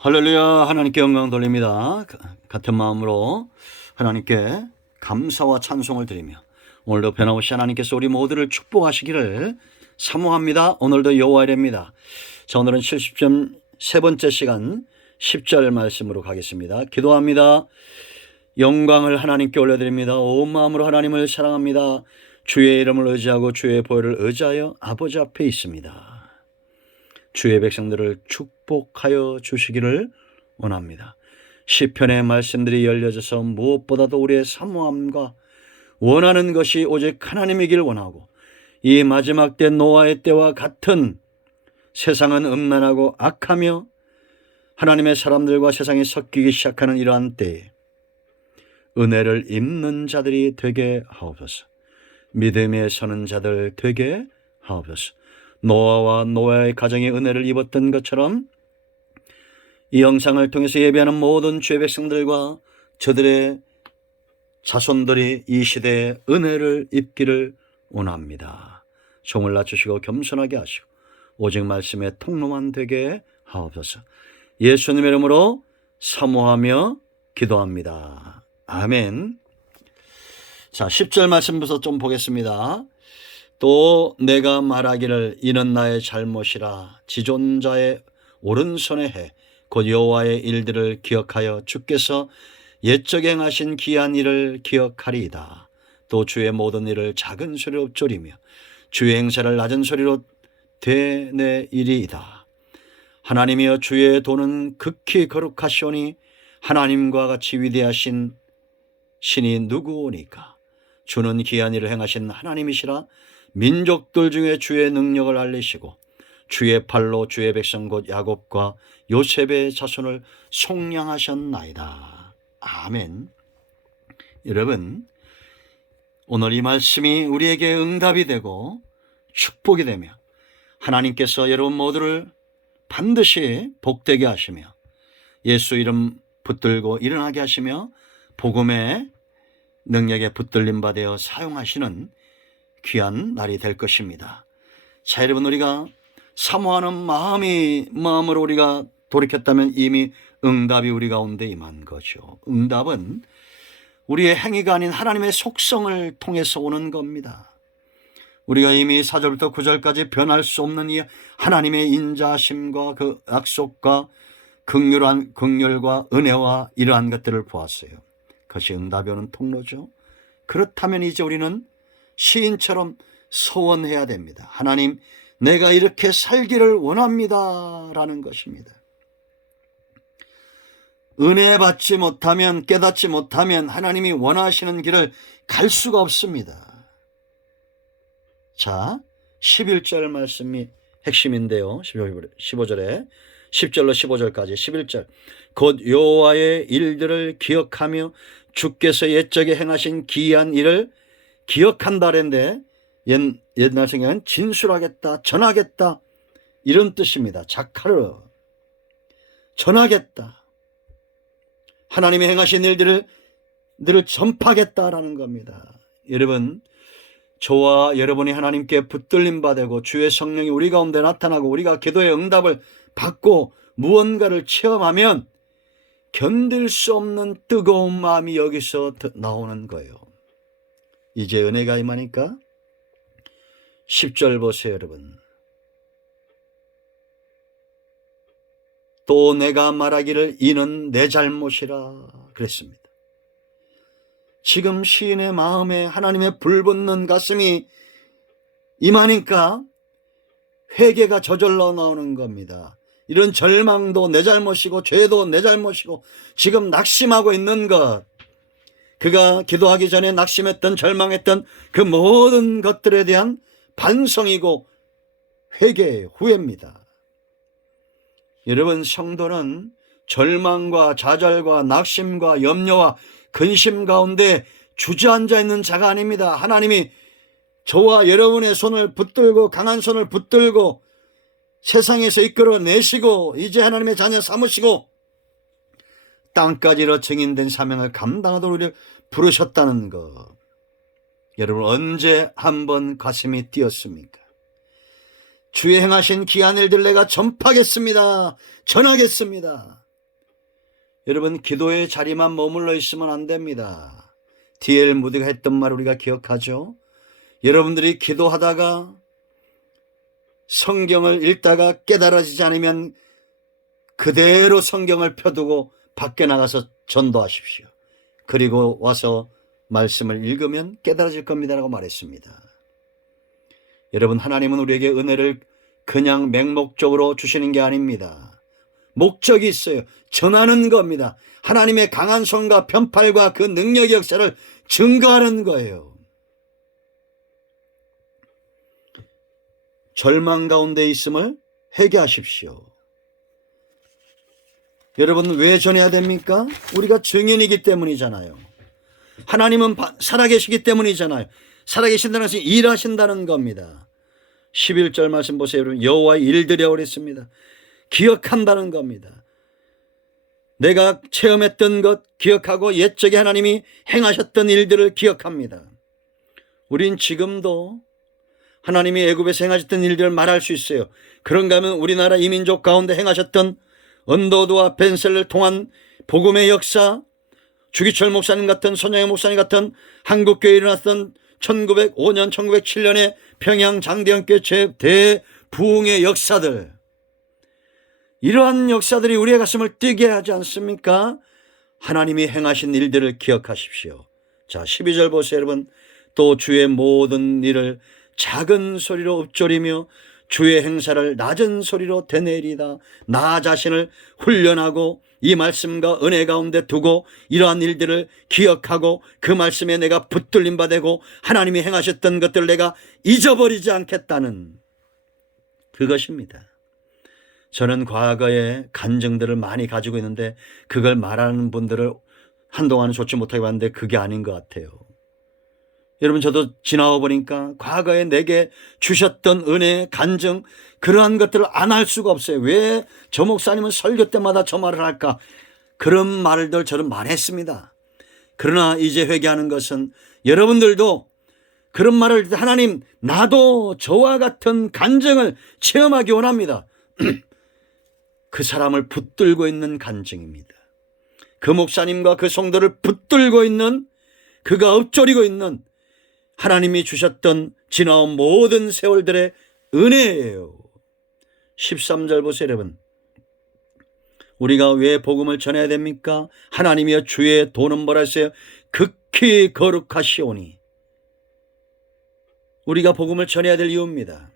할렐루야. 하나님께 영광 돌립니다. 같은 마음으로 하나님께 감사와 찬송을 드리며 오늘도 변함없이 하나님께서 우리 모두를 축복하시기를 사모합니다. 오늘도 여호와의 일입니다. 자, 오늘은 70점 세 번째 시간 10절 말씀으로 가겠습니다. 기도합니다. 영광을 하나님께 올려드립니다. 온 마음으로 하나님을 사랑합니다. 주의 이름을 의지하고 주의 보혈을 의지하여 아버지 앞에 있습니다. 주의 백성들을 축복하여 주시기를 원합니다. 시편의 말씀들이 열려져서 무엇보다도 우리의 사모함과 원하는 것이 오직 하나님이길 원하고, 이 마지막 때 노아의 때와 같은 세상은 음란하고 악하며 하나님의 사람들과 세상이 섞이기 시작하는 이러한 때에 은혜를 입는 자들이 되게 하옵소서. 믿음에 서는 자들 되게 하옵소서. 노아와 노아의 가정이 은혜를 입었던 것처럼 이 영상을 통해서 예배하는 모든 주의 백성들과 저들의 자손들이 이 시대에 은혜를 입기를 원합니다. 종을 낮추시고 겸손하게 하시고 오직 말씀의 통로만 되게 하옵소서. 예수님의 이름으로 사모하며 기도합니다. 아멘. 자, 10절 말씀부터 좀 보겠습니다. 또 내가 말하기를 이는 나의 잘못이라 지존자의 오른손에 해 곧 여호와의 일들을 기억하여 주께서 옛적에 행하신 기한 일을 기억하리이다. 또 주의 모든 일을 작은 소리로 엎조리며 주의 행사를 낮은 소리로 되뇌이리이다. 하나님이여, 주의 도는 극히 거룩하시오니 하나님과 같이 위대하신 신이 누구오니까. 주는 기한 일을 행하신 하나님이시라. 민족들 중에 주의 능력을 알리시고 주의 팔로 주의 백성 곧 야곱과 요셉의 자손을 속량하셨나이다. 아멘. 여러분, 오늘 이 말씀이 우리에게 응답이 되고 축복이 되며 하나님께서 여러분 모두를 반드시 복되게 하시며 예수 이름 붙들고 일어나게 하시며 복음의 능력에 붙들림 받아 사용하시는 귀한 날이 될 것입니다. 자, 여러분, 우리가 사모하는 마음으로 우리가 돌이켰다면 이미 응답이 우리 가운데 임한 거죠. 응답은 우리의 행위가 아닌 하나님의 속성을 통해서 오는 겁니다. 우리가 이미 4절부터 9절까지 변할 수 없는 이 하나님의 인자심과 그 약속과 긍휼과 은혜와 이러한 것들을 보았어요. 그것이 응답이 오는 통로죠. 그렇다면 이제 우리는 시인처럼 소원해야 됩니다. 하나님, 내가 이렇게 살기를 원합니다 라는 것입니다. 은혜 받지 못하면, 깨닫지 못하면 하나님이 원하시는 길을 갈 수가 없습니다. 자, 11절 말씀이 핵심인데요. 15절에 10절로 15절까지 11절. 곧 여호와의 일들을 기억하며 주께서 옛적에 행하신 기이한 일을 기억한다 그랬는데 옛날 성경은 진술하겠다, 전하겠다 이런 뜻입니다. 자카르, 전하겠다. 하나님이 행하신 일들을 전파하겠다라는 겁니다. 여러분, 저와 여러분이 하나님께 붙들림 받고 주의 성령이 우리 가운데 나타나고 우리가 기도의 응답을 받고 무언가를 체험하면 견딜 수 없는 뜨거운 마음이 여기서 나오는 거예요. 이제 은혜가 임하니까 10절 보세요, 여러분. 또 내가 말하기를 이는 내 잘못이라 그랬습니다. 지금 시인의 마음에 하나님의 불붙는 가슴이 임하니까 회개가 저절로 나오는 겁니다. 이런 절망도 내 잘못이고 죄도 내 잘못이고 지금 낙심하고 있는 것, 그가 기도하기 전에 낙심했던 절망했던 그 모든 것들에 대한 반성이고 회개의 후회입니다. 여러분, 성도는 절망과 좌절과 낙심과 염려와 근심 가운데 주저앉아 있는 자가 아닙니다. 하나님이 저와 여러분의 손을 붙들고 강한 손을 붙들고 세상에서 이끌어내시고 이제 하나님의 자녀 삼으시고 땅까지로 증인된 사명을 감당하도록 우리를 부르셨다는 것, 여러분 언제 한번 가슴이 뛰었습니까? 주의 행하신 기한 일들 내가 전파하겠습니다. 전하겠습니다. 여러분, 기도의 자리만 머물러 있으면 안 됩니다. D.L. 무디가 했던 말 우리가 기억하죠? 여러분들이 기도하다가 성경을 읽다가 깨달아지지 않으면 그대로 성경을 펴두고 밖에 나가서 전도하십시오. 그리고 와서 말씀을 읽으면 깨달아질 겁니다라고 말했습니다. 여러분, 하나님은 우리에게 은혜를 그냥 맹목적으로 주시는 게 아닙니다. 목적이 있어요. 전하는 겁니다. 하나님의 강한 손과 편팔과 그 능력의 역사를 증거하는 거예요. 절망 가운데 있음을 회개하십시오. 여러분, 왜 전해야 됩니까? 우리가 증인이기 때문이잖아요. 하나님은 살아계시기 때문이잖아요. 살아계신다는 것은 일하신다는 겁니다. 11절 말씀 보세요. 여러분, 여호와의 일들이라고 그랬습니다. 기억한다는 겁니다. 내가 체험했던 것 기억하고 옛적에 하나님이 행하셨던 일들을 기억합니다. 우린 지금도 하나님이 애굽에서 행하셨던 일들을 말할 수 있어요. 그런가 하면 우리나라 이민족 가운데 행하셨던 언더우드와 벤셀을 통한 복음의 역사, 주기철 목사님 같은, 손영애 목사님 같은 한국교회에 일어났던 1905년, 1907년에 평양 장대현교회 대부흥의 역사들, 이러한 역사들이 우리의 가슴을 뛰게 하지 않습니까? 하나님이 행하신 일들을 기억하십시오. 자, 12절 보세요, 여러분. 또 주의 모든 일을 작은 소리로 읊조리며 주의 행사를 낮은 소리로 되뇌리다. 나 자신을 훈련하고 이 말씀과 은혜 가운데 두고 이러한 일들을 기억하고 그 말씀에 내가 붙들림 받고 하나님이 행하셨던 것들을 내가 잊어버리지 않겠다는 그것입니다. 저는 과거에 간증들을 많이 가지고 있는데 그걸 말하는 분들을 한동안은 좋지 못하게 봤는데 그게 아닌 것 같아요. 여러분, 저도 지나와 보니까 과거에 내게 주셨던 은혜, 간증, 그러한 것들을 안 할 수가 없어요. 왜 저 목사님은 설교 때마다 저 말을 할까? 그런 말들 저는 많이 했습니다. 그러나 이제 회개하는 것은 여러분들도 그런 말을 하나님, 나도 저와 같은 간증을 체험하기 원합니다. 그 사람을 붙들고 있는 간증입니다. 그 목사님과 그 성도를 붙들고 있는, 그가 읊조리고 있는 하나님이 주셨던 지나온 모든 세월들의 은혜예요. 13절 보세요, 여러분. 우리가 왜 복음을 전해야 됩니까? 하나님이여 주의 도는 뭐라 했어요? 극히 거룩하시오니. 우리가 복음을 전해야 될 이유입니다.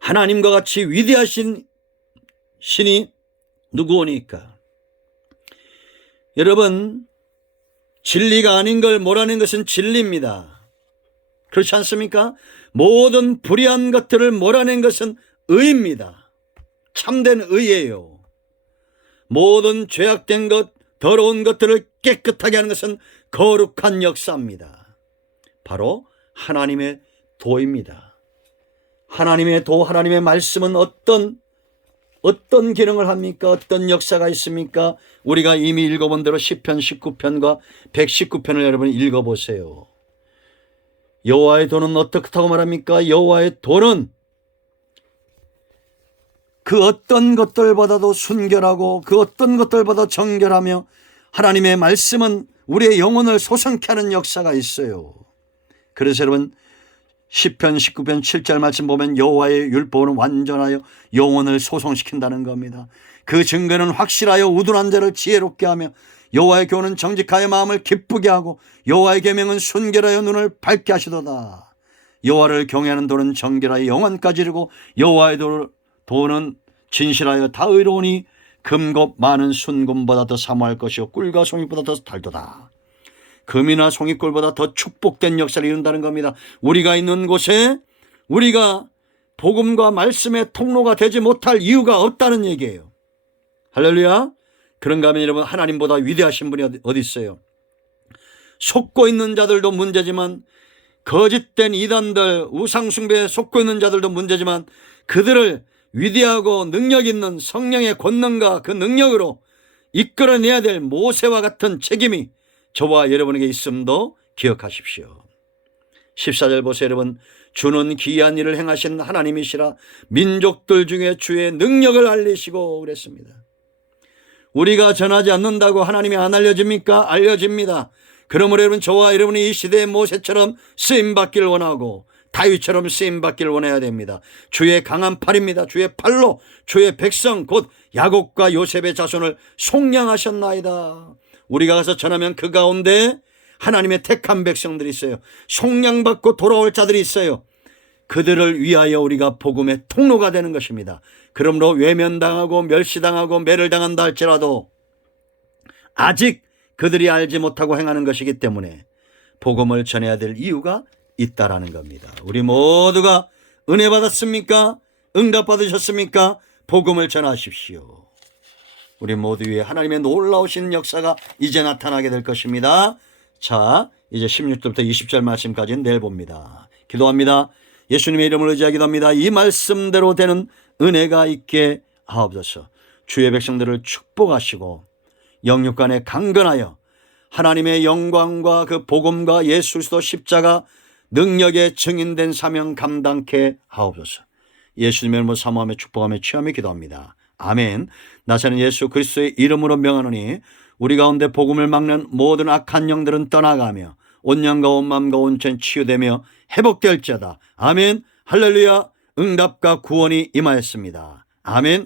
하나님과 같이 위대하신 신이 누구오니까? 여러분, 진리가 아닌 걸 몰아낸 것은 진리입니다. 그렇지 않습니까? 모든 불의한 것들을 몰아낸 것은 의입니다. 참된 의예요. 모든 죄악된 것, 더러운 것들을 깨끗하게 하는 것은 거룩한 역사입니다. 바로 하나님의 도입니다. 하나님의 도, 하나님의 말씀은 어떤 기능을 합니까? 어떤 역사가 있습니까? 우리가 이미 읽어본 대로 시편 19편과 119편을 여러분 읽어보세요. 여호와의 도는 어떻다고 말합니까? 여호와의 도는 그 어떤 것들보다도 순결하고 그 어떤 것들보다 정결하며 하나님의 말씀은 우리의 영혼을 소성케 하는 역사가 있어요. 그래서 여러분, 시편 19편 7절 말씀 보면 여호와의 율법은 완전하여 영혼을 소성시킨다는 겁니다. 그 증거는 확실하여 우둔한 자를 지혜롭게 하며 여호와의 교훈은 정직하여 마음을 기쁘게 하고 여호와의 계명은 순결하여 눈을 밝게 하시도다. 여호와를 경외하는 도는 정결하여 영원까지 이르고 여호와의 도는 진실하여 다 의로우니 금곱 많은 순금보다 더 사모할 것이요 꿀과 송이보다 더 달도다. 금이나 송이꿀보다 더 축복된 역사를 이룬다는 겁니다. 우리가 있는 곳에 우리가 복음과 말씀의 통로가 되지 못할 이유가 없다는 얘기예요. 할렐루야. 그런가 하면 여러분, 하나님보다 위대하신 분이 어디 있어요? 속고 있는 자들도 문제지만, 거짓된 이단들, 우상숭배에 속고 있는 자들도 문제지만, 그들을 위대하고 능력 있는 성령의 권능과 그 능력으로 이끌어내야 될 모세와 같은 책임이 저와 여러분에게 있음도 기억하십시오. 14절 보세요, 여러분. 주는 기이한 일을 행하신 하나님이시라 민족들 중에 주의 능력을 알리시고 그랬습니다. 우리가 전하지 않는다고 하나님이 안 알려집니까? 알려집니다. 그러므로 여러분, 저와 여러분이 이 시대의 모세처럼 쓰임받기를 원하고 다윗처럼 쓰임받기를 원해야 됩니다. 주의 강한 팔입니다. 주의 팔로 주의 백성 곧 야곱과 요셉의 자손을 속량하셨나이다. 우리가 가서 전하면 그 가운데 하나님의 택한 백성들이 있어요. 속량받고 돌아올 자들이 있어요. 그들을 위하여 우리가 복음의 통로가 되는 것입니다. 그러므로 외면당하고 멸시당하고 매를 당한다 할지라도 아직 그들이 알지 못하고 행하는 것이기 때문에 복음을 전해야 될 이유가 있다라는 겁니다. 우리 모두가 은혜 받았습니까? 응답 받으셨습니까? 복음을 전하십시오. 우리 모두 위에 하나님의 놀라우신 역사가 이제 나타나게 될 것입니다. 자, 이제 16절부터 20절 말씀까지는 내일 봅니다. 기도합니다. 예수님의 이름을 의지하기도 합니다. 이 말씀대로 되는 은혜가 있게 하옵소서. 주의 백성들을 축복하시고 영육간에 강건하여 하나님의 영광과 그 복음과 예수 그리스도 십자가 능력에 증인된 사명 감당케 하옵소서. 예수님의 이름으로 사모하며 축복하며 취하며 기도합니다. 아멘. 나사렛 예수 그리스도의 이름으로 명하노니 우리 가운데 복음을 막는 모든 악한 영들은 떠나가며 온 영과 온 마음과 온전 치유되며 회복될지어다. 아멘. 할렐루야. 응답과 구원이 임하였습니다. 아멘.